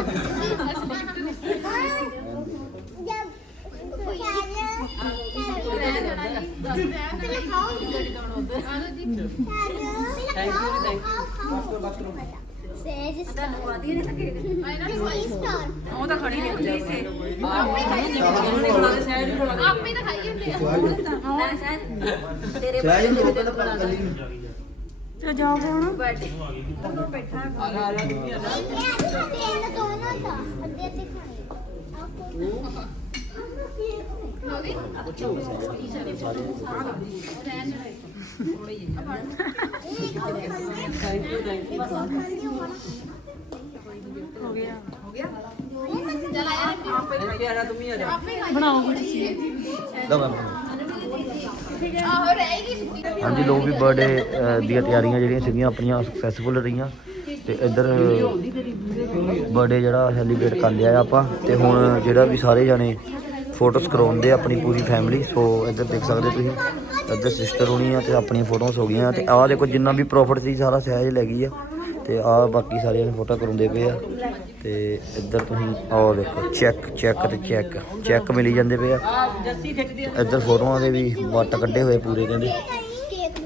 ਥੈਂਕ ਯੂ ਥੈਂਕ ਯੂ ਨੇ ਸਕੇ ਸਟਾਰ ਉਹ ਤਾਂ ਖੜੀ ਨਹੀਂ ਹੁੰਦੀ ਸੀ ਆਪੇ ਤਾਂ ਖਾਈ ਜਾਂਦੇ ਆ ਤਾਂ ਅੱਧੇ ਅੱਧੇ ਲਓ ਮੈਂ ਹਾਂਜੀ, ਲੋਕ ਵੀ ਬਰਥਡੇ ਦੀਆਂ ਤਿਆਰੀਆਂ ਜਿਹੜੀਆਂ ਸੀਗੀਆਂ ਆਪਣੀਆਂ ਸਕਸੈਸਫੁਲ ਰਹੀਆਂ। ਤੇ ਇੱਧਰ ਬਰਥਡੇ ਜਿਹੜਾ ਸੈਲੀਬ੍ਰੇਟ ਕਰ ਲਿਆ ਆਪਾਂ। ਤੇ ਹੁਣ ਜਿਹੜਾ ਵੀ ਸਾਰੇ ਜਾਣੇ ਫੋਟੋਸ ਕਰਾਉਂਦੇ ਆਪਣੀ ਪੂਰੀ ਫੈਮਿਲੀ ਸੋ ਇੱਧਰ ਦੇਖ ਸਕਦੇ ਤੁਸੀਂ। ਇੱਧਰ ਸਿਸਟਰ ਹੋਣੀ ਆ ਤੇ ਆਪਣੀਆਂ ਫੋਟੋਆਂ ਹੋ ਗਈਆਂ ਤੇ ਆਹ ਦੇਖੋ ਜਿੰਨਾ ਵੀ ਪ੍ਰੋਫਿਟ ਸੀ ਸਾਰਾ ਸਹਿਜ ਲੈ ਗਈ ਆ ਤੇ ਆਹ ਬਾਕੀ ਸਾਰਿਆਂ ਨੇ ਫੋਟੋ ਕਰਾਉਂਦੇ ਪਏ ਆ ਤੇ ਇੱਧਰ ਤੁਸੀਂ ਆਹ ਦੇਖੋ ਚੈੱਕ ਚੈੱਕ ਤੇ ਚੈੱਕ ਚੈੱਕ ਮਿਲੀ ਜਾਂਦੇ ਪਏ ਆ। ਇੱਧਰ ਫੋਟੋਆਂ ਦੇ ਵੀ ਵੱਟ ਕੱਢੇ ਹੋਏ ਪੂਰੇ ਕਹਿੰਦੇ।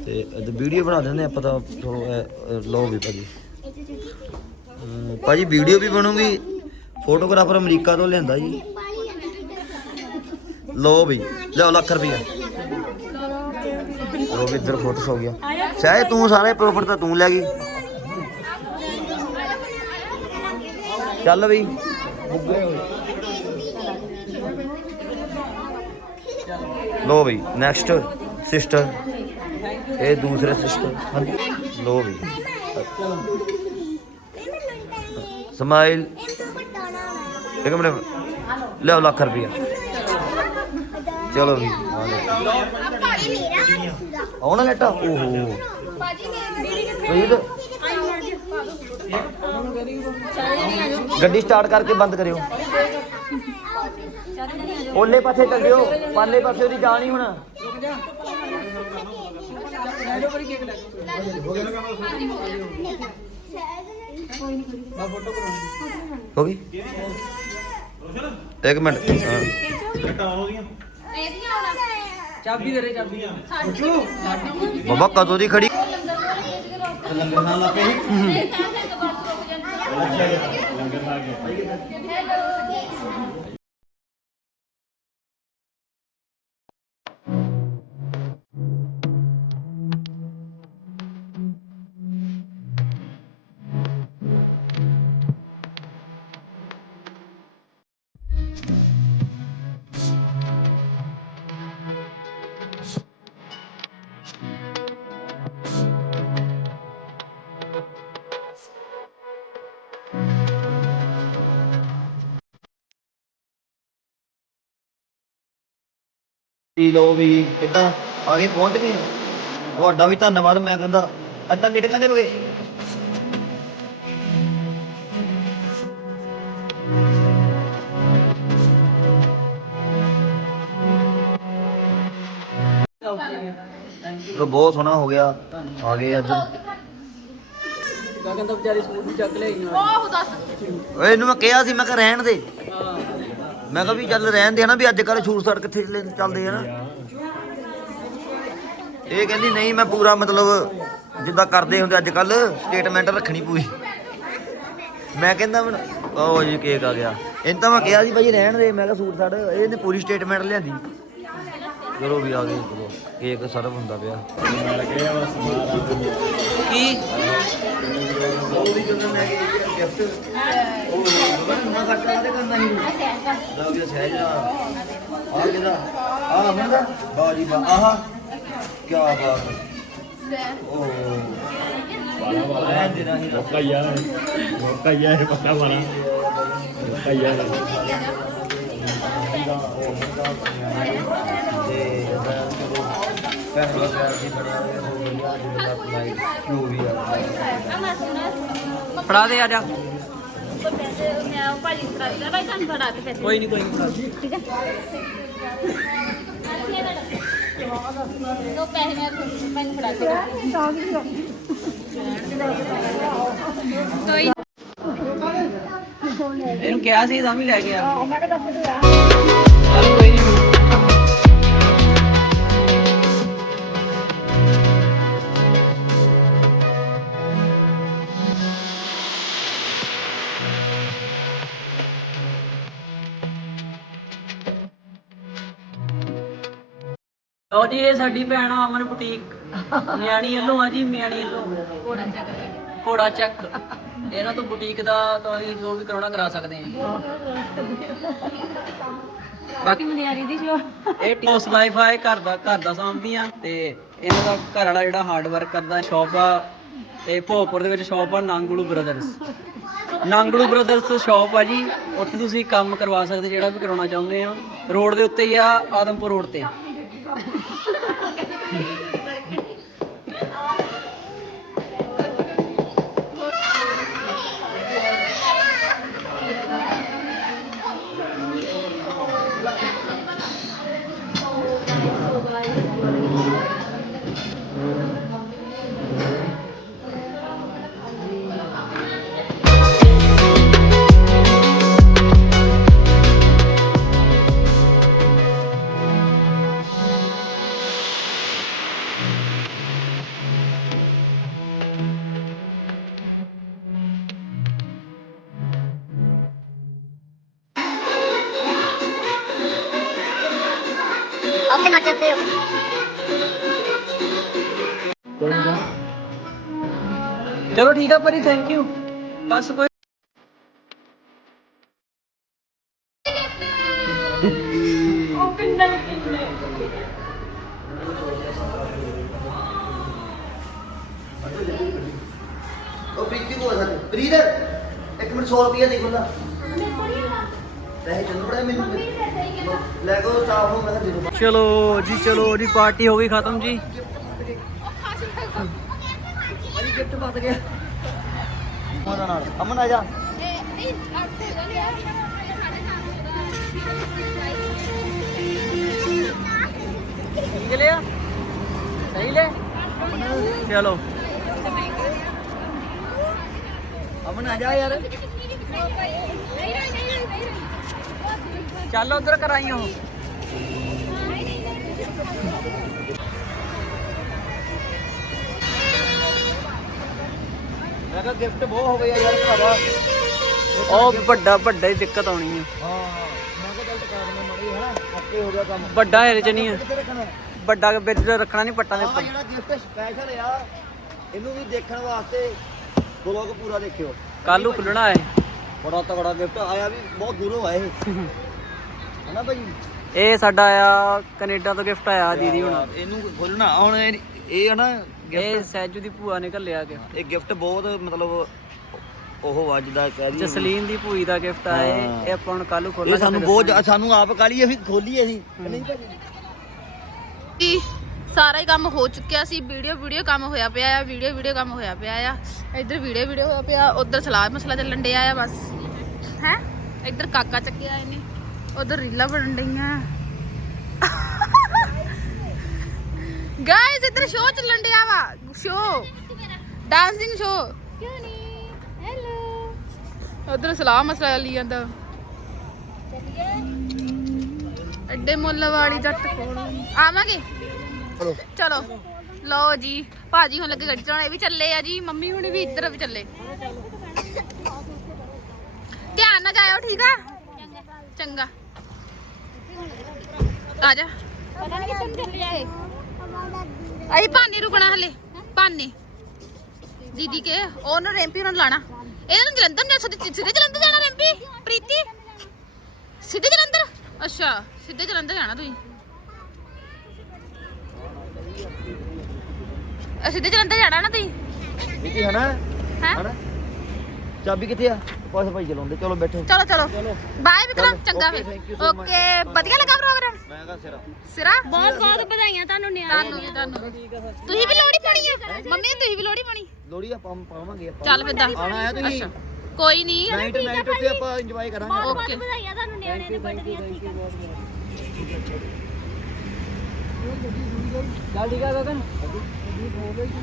ਤੇ ਇੱਧਰ ਵੀਡੀਓ ਬਣਾ ਦਿੰਦੇ ਆਪਾਂ ਤਾਂ ਥੋੜਾ ਲਓ ਵੀ ਭਾਜੀ। ਅਮ, ਭਾਜੀ ਵੀਡੀਓ ਵੀ ਬਣੂਗੀ। ਫੋਟੋਗ੍ਰਾਫਰ ਅਮਰੀਕਾ ਤੋਂ ਲਿਆਂਦਾ ਜੀ। ਲਓ ਵੀ ਲਓ ਲੱਖ ਰੁਪਈਆ। ਉਹ ਵੀ ਇੱਧਰ ਫੋਟੋਸ ਹੋ ਗਿਆ ਸਹਿਜ ਤੂੰ ਸਾਰੇ ਪ੍ਰੋਫਿਟ ਤਾਂ ਤੂੰ ਲੈ ਗਈ। ਚੱਲ ਬਈ ਲੋ ਬਈ ਨੈਕਸਟ ਸਿਸਟਰ ਇਹ ਦੂਸਰੇ ਸਿਸਟਰ ਲੋ ਬਈ ਸਮਾਈਲ। ਇੱਕ ਮਿੰਟ। ਲਿਆਓ ਲੱਖ ਰੁਪਇਆ ਚਲੋ ਵੀ। ਆਉਣਾ ਲੈਟਾ ਓਹੋ। ਬਾਜੀ ਨੇ ਪ੍ਰੀਤ? ਗੱਡੀ ਸਟਾਰਟ ਕਰਕੇ ਬੰਦ ਕਰਿਓ। ਓਲੇ ਪਾਸੇ ਚੱਲ ਜਿਓ ਪਾਲੇ ਪਾਸੇ ਉਹਦੀ ਜਾਣ ਹੀ ਹੁਣ। ਹੋ ਗਈ? ਇੱਕ ਮਿੰਟ ਹਾਂ। ਉਹਦੀਆਂ ਚਾਬੀ ਦੇ ਰੇ ਚਾਬੀ ਬਾਬਾ ਕਦੋਂ ਦੀ ਖੜੀ? ਲੰਗਰ ਨਾਲ ਲਾ ਪਏ ਲੰਗਰ ਲਾ ਕੇ ਜੀ ਲੋ ਵੀ ਕਿੱਦਾਂ? ਆ ਗਏ ਪਹੁੰਚ ਗਏ। ਤੁਹਾਡਾ ਵੀ ਧੰਨਵਾਦ ਮੈਂ ਕਹਿੰਦਾ ਅੱਧਾ ਲੇਟ ਕਹਿੰਦੇ ਲੋਗੇ ਚਲੋ ਬਹੁਤ ਸੋਹਣਾ ਹੋ ਗਿਆ। ਆ ਗਏ ਅੱਜ। ਤਾਂ ਵਿਚਾਰੀ ਵੀ ਚੱਕ ਲਿਆਈ ਉਹ ਦੱਸ। ਓਏ ਇਹਨੂੰ ਮੈਂ ਕਿਹਾ ਸੀ ਮੈਂ ਕਿਹਾ ਰਹਿਣ ਦੇ। ਹਾਂ। ਮੈਂ ਕਿਹਾ ਵੀ ਚੱਲ ਰਹਿਣ ਦੇ ਨਾ ਵੀ ਅੱਜ ਕੱਲ ਛੂਟ ਛਾਟ ਕਿੱਥੇ ਚੱਲਦੇ ਆ ਨਾ। ਇਹ ਕਹਿੰਦੀ, ਨਹੀਂ, ਮੈਂ ਪੂਰਾ ਮਤਲਬ ਜਿੱਦਾਂ ਕਰਦੇ ਹੁੰਦੇ ਅੱਜ ਕੱਲ ਸਟੇਟਮੈਂਟ ਰੱਖਣੀ ਪੂਰੀ। ਮੈਂ ਕਹਿੰਦਾ ਹੁਣ ਉਹ ਜੀ, ਕੇਕ ਆ ਗਿਆ। ਇਹਨੂੰ ਤਾਂ ਮੈਂ ਕਿਹਾ ਸੀ, ਭਾਈ, ਰਹਿਣ ਦੇ। ਮੈਂ ਕਿਹਾ, ਸੂਟ ਸਾਟ ਇਹਨੇ ਪੂਰੀ ਸਟੇਟਮੈਂਟ ਲਿਆਂਦੀ। ਚਲੋ ਵੀ ਆ ਗਏ, ਚਲੋ। ਕੇਕ ਸਰਵ ਹੁੰਦਾ ਪਿਆ। ਕੀ? ਬਾਜੀ ਬਾ ਆਹਾ ਕੀ ਬਾਤ ਹੈ ਓ ਰਹਿਣ ਦੇ ਨਹੀਂ ਮੌਕਾ ਯਾਰ ਮੌਕਾ ਯਾਰ ਪਤਾ ਵਾਲਾ ਮੌਕਾ ਯਾਰ ਭੈਣ ਵਗੈਰਾ ਦੀ ਬਣਿਆ ਹੋਇਆ ਸੋ ਵਧੀਆ ਜਿਹੜਾ ਆਪਣਾ ਜੋ ਵੀ ਆ। ਫੜਾ ਦੇ ਆ ਜਾ। ਕੋਈ ਨਹੀਂ ਕੋਈ ਨਹੀਂ ਠੀਕ ਹੈ। ਦੋ ਪੈਸੇ ਮੈਂ ਤੁਹਾਨੂੰ ਫੜਾ ਕੇ ਕੋਈ ਇਹਨੂੰ ਕਿਹਾ ਸੀ ਤਾਂ ਵੀ ਲੈ ਗਿਆ ਲਓ ਜੀ ਇਹ ਸਾਡੀ ਭੈਣ ਆ ਅਮਨ ਬੁਟੀਕ। ਮਿਆਣੀ ਵੱਲੋਂ ਆ ਜੀ ਮਿਆਣੀ ਵੱਲੋਂ। ਘੋੜਾ ਚੱਕ। ਇਹਨਾਂ ਤੋਂ ਬੁਟੀਕ ਦਾ ਤੁਸੀਂ ਜੋ ਵੀ ਕਰਾਉਣਾ ਕਰਾ ਸਕਦੇ ਆ ਬਾਕੀ ਮਨਿਆਰੀ ਦੀ ਜੋ। ਇਹ ਟੋਸ ਆ ਇਹ ਘਰ ਦਾ ਘਰ ਦਾ ਸਾਂਭਦੀਆਂ ਤੇ ਇਹਨਾਂ ਦਾ ਘਰ ਵਾਲਾ ਜਿਹੜਾ ਹਾਰਡ ਵਰਕ ਕਰਦਾ ਸ਼ਾਪ ਆ। ਤੇ ਭੋਪੁਰ ਦੇ ਵਿੱਚ ਸ਼ਾਪ ਆ Nanglu Brothers Nanglu Brothers shop ਆ ਜੀ। ਉੱਥੇ ਤੁਸੀਂ ਕੰਮ ਕਰਵਾ ਸਕਦੇ ਜਿਹੜਾ ਵੀ ਕਰਾਉਣਾ ਚਾਹੁੰਦੇ ਆ। ਰੋਡ ਦੇ ਉੱਤੇ ਹੀ ਆ ਆਦਮਪੁਰ ਰੋਡ ਤੇ। trouble. ਚਲੋ ਠੀਕ ਆ ਭਾਜੀ ਥੈਂਕ ਯੂ ਬਸ ਕੋਈ ਉਹ ਪ੍ਰੀਤੀ ਕੋਲ ਸਾਡੇ ਪ੍ਰੀਤ ਇੱਕ ਮਿੰਟ 100 ਰੁਪਏ ਦੇ ਕੋਲਾ ਪੈਸੇ ਚੰਨ ਬੜਾ ਮੈਨੂੰ ਲੈ go ਸਟਾਫ ਨੂੰ ਮੈਂ ਕਿਹਾ ਦੇ ਦਿਓ ਚਲੋ ਜੀ ਚਲੋ ਜੀ ਪਾਰਟੀ ਹੋ ਗਈ ਖਤਮ ਜੀ ਅਜੀ ਗਿਫਟ ਵੱਧ ਗਿਆ ਮੋਦਾ ਨਾਲ ਅਮਨ ਆ ਜਾ ਠੀਕ ਲਿਆ ਸਹੀ ਲੈ ਚਲੋ ਅਮਨ ਆ ਜਾ ਯਾਰ ਚੱਲ ਉਧਰ ਕਰਾਈ ਉਹ ਮੈਂ ਕਿਹਾ ਗਿਫਟ ਬਹੁਤ ਹੋ ਗਿਆ ਯਾਰ ਭਰਾਵਾ। ਉਹ ਵੱਡਾ ਵੱਡਾ ਹੀ ਦਿੱਕਤ ਆਉਣੀ ਆ। ਹਾਂ ਮੈਂ ਕਿਹਾ ਚੱਲ ਟਕਾਰ ਮੈਂ ਮੜੀ ਹੈ ਓਕੇ ਹੋ ਗਿਆ ਕੰਮ। ਵੱਡਾ ਇਹਦੇ ਚ ਨਹੀਂ ਆ। ਕਿੱਥੇ ਰੱਖਣਾ? ਵੱਡਾ ਵਿੱਚ ਰੱਖਣਾ ਨਹੀਂ ਪੱਟਾਂ ਦੇ ਆਹ ਉੱਪਰ। ਜਿਹੜਾ ਗਿਫਟ ਸਪੈਸ਼ਲ ਆ ਇਹਨੂੰ ਵੀ ਦੇਖਣ ਵਾਸਤੇ ਬਲੌਗ ਪੂਰਾ ਦੇਖਿਓ। ਕੱਲ ਨੂੰ ਖੁੱਲਣਾ ਹੈ ਬੜਾ ਤਗੜਾ ਗਿਫਟ ਆਇਆ ਵੀ ਬਹੁਤ ਦੂਰੋਂ ਆਏ ਇਹ। ਹਨਾ ਭਾਈ? ਇਹ ਸਾਡਾ ਆ ਕੈਨੇਡਾ ਤੋਂ ਗਿਫਟ ਆਇਆ ਦੀਦੀ ਹੁਣ। ਇਹਨੂੰ ਖੋਲਣਾ ਹੁਣ ਇਹ ਇਹ ਹੈ ਨਾ ਇਹ ਸੈਜੂ ਦੀ ਭੂਆ ਨੇ ਘੱਲਿਆ ਗਿਫਟ ਇਹ ਗਿਫਟ ਬਹੁਤ ਮਤਲਬ ਉਹ ਵੱਜਦਾ ਕਹਿ ਰਹੀ ਜਸਲੀਨ ਦੀ ਭੂਈ ਦਾ ਗਿਫਟ ਆ ਇਹ। ਇਹ ਆਪਾਂ ਹੁਣ ਕੱਲ ਇਹ ਖੋਲਣਾ ਸਾਨੂੰ ਬਹੁਤ ਸਾਨੂੰ ਆਪ ਕਾਲੀ ਅਸੀਂ ਖੋਲੀ ਅਸੀਂ। ਨਹੀਂ ਭਾਜੀ ਜੀ ਸਾਰਾ ਹੀ ਕੰਮ ਹੋ ਚੁੱਕਿਆ ਸੀ। ਵੀਡੀਓ ਵੀਡੀਓ ਕੰਮ ਹੋਇਆ ਪਿਆ ਆ ਵੀਡੀਓ ਵੀਡੀਓ ਕੰਮ ਹੋਇਆ ਪਿਆ ਆ। ਇੱਧਰ ਵੀਡੀਓ ਵੀਡੀਓ ਹੋਇਆ ਪਿਆ ਉਧਰ ਸਲਾਦ ਮਸਲਾ ਚੱਲਣ ਡਿਆ ਆ ਬਸ। ਹੈ? ਇੱਧਰ ਕਾਕਾ ਚੱਕਿਆ ਇਹਨੇ ਉਧਰ ਰੀਲਾ ਬਣਨ ਡਈਆਂ। ਗਾਇਸ ਇੱਧਰ ਸ਼ੋਅ ਚੱਲਣ ਸ਼ੋਅ ਡਾਂਸਿੰਗ ਸ਼ੋਅ ਕਿਉਂ ਨਹੀਂ ਹੈਲੋ ਉਧਰ ਸਲਾਹ ਮਸਲਾ ਚੱਲੀ ਜਾਂਦਾ। ਐਡੇ ਮੁੱਲ ਵਾਲੀ ਜੱਟ ਕੋਲ। ਆਵਾਂਗੇ? ਚਲੋ ਚਲੋ। ਲਓ ਜੀ ਭਾਜੀ ਹੁਣ ਲੱਗੇ ਗੱਡੀ ਚਲਾਉਣ। ਇਹ ਵੀ ਚੱਲੇ ਆ ਜੀ ਮੰਮੀ ਹੁਣੀ ਵੀ ਇੱਧਰ ਵੀ ਚੱਲੇ। ਧਿਆਨ ਨਾਲ ਜਾਇਓ ਠੀਕ ਆ? ਚੰਗਾ। ਆ ਜਾ। ਪਤਾ ਨਹੀਂ ਕਿੱਥੇ ਚੱਲੇ ਆਏ ਅਸੀਂ ਭਾਨੇ ਰੁਕਣਾ ਹਲੇ। ਭਾਨੇ। ਦੀਦੀ ਕੇ ਉਹਨੂੰ ਰੈਂਪੀ ਉਹਨਾਂ ਲਾਣਾ। ਇਹਨਾਂ ਨੂੰ ਜਲੰਧਰ ਨੇ ਸਿੱਧੇ ਸਿੱਧੇ ਜਲੰਧਰ ਜਾਣਾ ਰੈਂਪੀ ਪ੍ਰੀਤੀ? ਸਿੱਧੇ ਜਲੰਧਰ? ਅੱਛਾ ਸਿੱਧੇ ਜਲੰਧਰ ਜਾਣਾ ਤੁਸੀਂ। ਸਿੱਧੇ ਜਲੰਧਰ ਜਾਣਾ ਨਾ ਤੁਸੀਂ। ਵਿਕੀ ਹਨਾ? ਹੈ? ਚਾਬੀ ਕਿੱਥੇ ਆ? ਪਾਸ ਭਾਈ ਚਲਾਉਂਦੇ ਚਲੋ ਬੈਠੋ। ਚਲੋ ਚਲੋ। ਬਾਏ ਵਿਕਰਮ ਚੰਗਾ ਫਿਰ. ਓਕੇ ਵਧੀਆ ਲੱਗਾ ਪ੍ਰੋਗਰਾਮ ਮੈਂ ਕਹਾ ਸਿਰਾ। ਸਿਰਾ? ਬਹੁਤ ਬਹੁਤ ਵਧਾਈਆਂ ਤੁਹਾਨੂੰ ਨਿਆਣੇ। ਤੁਹਾਨੂੰ ਤੁਹਾਨੂੰ ਤੁਸੀਂ ਵੀ ਲੋੜੀ ਪਾਣੀ ਆ? ਮੰਮੀ ਤੁਸੀਂ ਵੀ ਲੋੜੀ ਪਾਣੀ ਲੋੜੀ ਆਪਾਂ ਪਾਵਾਂਗੇ ਆਪਾਂ ਚੱਲ ਫਿਰ ਦੱਸ। ਆਣਾ ਹੈ ਤੁਸੀਂ ਕੋਈ ਨਹੀਂ ਨਾਈਟ ਨਾਈਟ ਉੱਤੇ ਆਪਾਂ ਇੰਜੋਏ ਕਰਾਂਗੇ। ਓਕੇ ਵਧਾਈਆਂ ਤੁਹਾਨੂੰ ਨਿਆਣੇ ਦੇ ਬਰਥਡੇ ਦੀਆਂ ਠੀਕ ਆ। ਚੱਲ ਠੀਕ ਆ ਗਗਨ।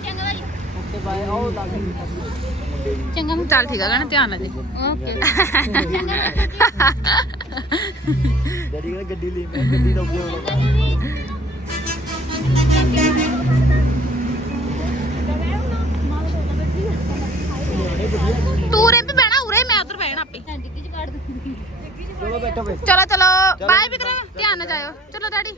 ਚੰਗਾ ਭਾਈ ਓਕੇ ਬਾਏ ਆਓ ਲੱਗ ਚੰਗਾ ਚੱਲ ਠੀਕ ਆ ਗਣ ਧਿਆਨ ਨਾਲ ਜੀ ਓਕੇ। ਡੈਡੀ ਕਹਿੰਦਾ ਗੱਡੀ ਲਈ ਮੈਂ ਗੱਡੀ ਦਾ ਉੱਪਰ ਤੂੰ ਰੇ ਵੀ ਬਹਿਣਾ ਉਰੇ ਮੈਂ ਉਧਰ ਬਹਿਣਾ ਆਪੇ। ਡਿੱਗੀ ਚ ਕੱਢ ਦੂੰਗੀ ਚਲੋ ਬੈਠੋ ਵੇ ਚਲੋ ਚਲੋ ਬਾਏ ਵਿਕਰਮ ਧਿਆਨ ਨਾਲ ਜਾਇਓ। ਚਲੋ ਡੈਡੀ।